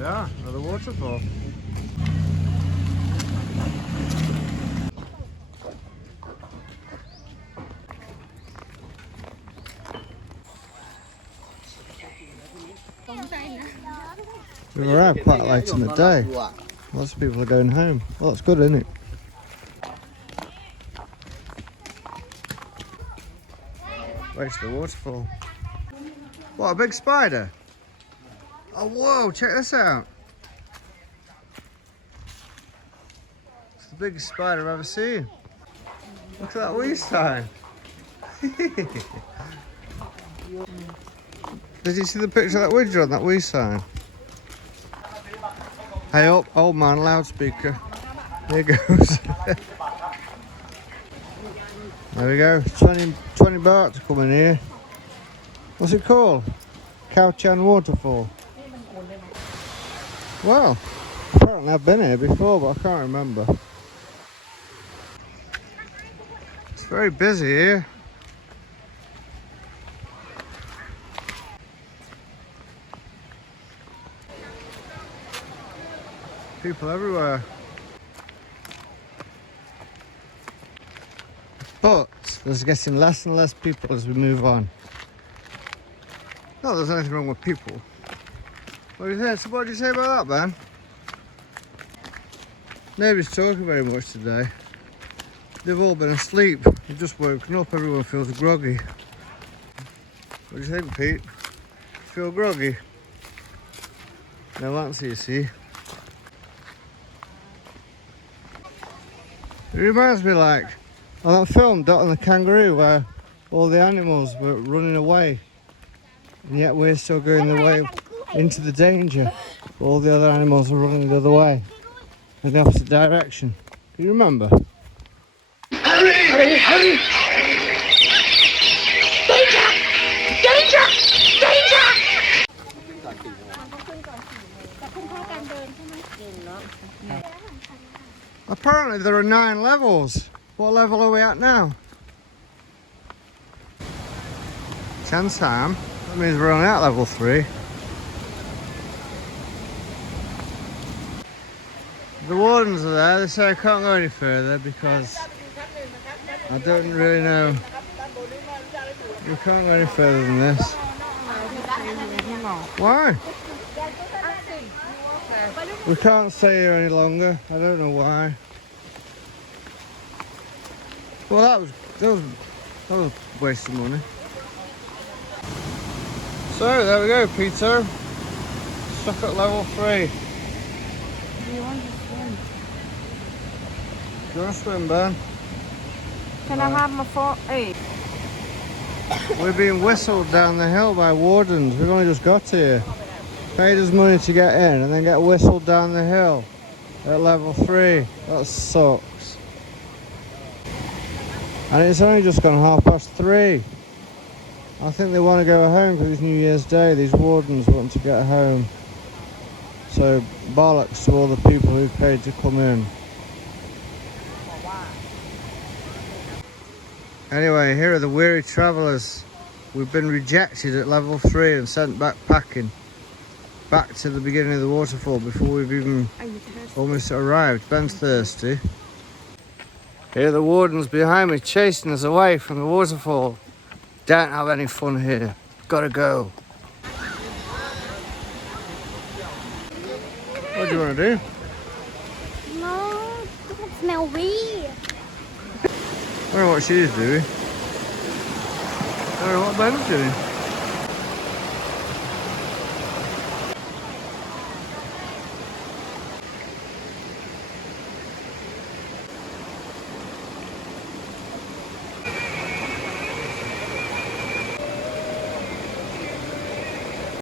we are, another waterfall. We arrived quite late in the day. Lots of people are going home. Well, that's good, isn't it? Where's the waterfall? What, a big spider? Oh, whoa, check this out. It's the biggest spider I've ever seen. Look at that wee sign. Did you see the picture of that widget on that wee sign? Hey up, old man, loudspeaker. There goes. There we go, 20 baht to come in here. What's it called? Kao Chan Waterfall. Well, apparently I've been here before, but I can't remember. It's very busy here. People everywhere. But there's getting less and less people as we move on. Not that there's anything wrong with people. What do you think? So what do you say about that, Ben? Nobody's talking very much today. They've all been asleep. They've just woken up. Everyone feels groggy. What do you think, Pete? Feel groggy? No answer, you see. It reminds me like on that film Dot and the Kangaroo where all the animals were running away and yet we're still going the way into the danger. All the other animals are running the other way in the opposite direction. Do you remember? Hurry! Hurry! Hurry! Danger! Danger! Danger! Apparently there are 9 levels. What level are we at now? 10 Sam. That means we're only at level 3. The wardens are there. They say I can't go any further because I don't really know. We can't go any further than this. Why? We can't stay here any longer. I don't know why. Well, that was a waste of money. So there we go, Peter. Stuck at level 3. Do you want to swim? Do you want to swim, Ben? Can I have my phone? Hey. We're being whistled down the hill by wardens. We've only just got here. Paid us money to get in and then get whistled down the hill at level 3. That sucks. And it's only just gone 3:30. I think they want to go home because it's New Year's Day. These wardens want to get home. So bollocks to all the people who paid to come in. Anyway, here are the weary travellers. We've been rejected at level 3 and sent back packing. Back to the beginning of the waterfall before we've even almost arrived. Ben's thirsty. Here are the wardens behind me chasing us away from the waterfall. Don't have any fun here. Gotta go. What do you want to do? No, don't smell weird. I don't know what she's doing. I don't know what Ben's doing.